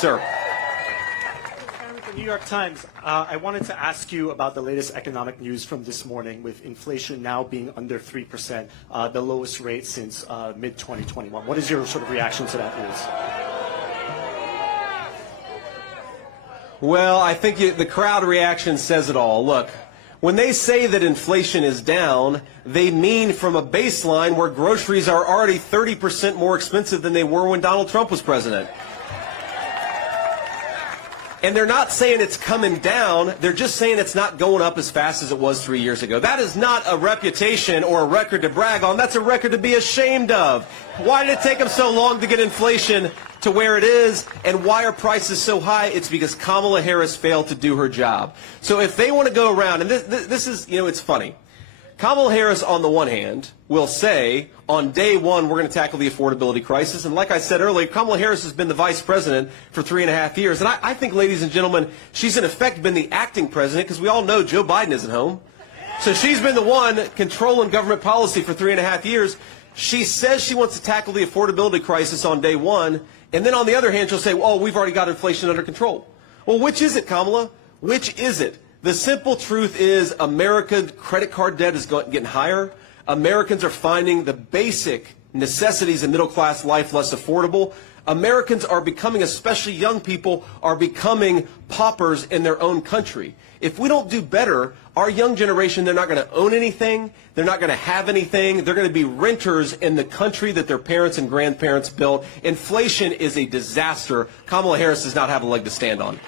Sir. The New York Times, I wanted to ask you about the latest economic news from this morning, with inflation now being under 3%, the lowest rate since mid-2021. What is your sort of reaction to that news? Well, I think the crowd reaction says it all. Look, when they say that inflation is down, they mean from a baseline where groceries are already 30% more expensive than they were when Donald Trump was president. And they're not saying it's coming down, they're just saying it's not going up as fast as it was 3 years ago. That is not a reputation or a record to brag on, that's a record to be ashamed of. Why did it take them so long to get inflation to where it is, and why are prices so high? It's because Kamala Harris failed to do her job. So if they want to go around, and this is, you know, it's funny. Kamala Harris, on the one hand, will say, on day one, we're going to tackle the affordability crisis. And like I said earlier, Kamala Harris has been the vice president for 3.5 years. And I think, ladies and gentlemen, she's in effect been the acting president, because we all know Joe Biden isn't home. So she's been the one controlling government policy for 3.5 years. She says she wants to tackle the affordability crisis on day one. And then on the other hand, she'll say, oh, we've already got inflation under control. Well, which is it, Kamala? Which is it? The simple truth is America's credit card debt is getting higher. Americans are finding the basic necessities of middle-class life less affordable. Americans are becoming, especially young people, are becoming paupers in their own country. If we don't do better, our young generation, they're not going to own anything. They're not going to have anything. They're going to be renters in the country that their parents and grandparents built. Inflation is a disaster. Kamala Harris does not have a leg to stand on.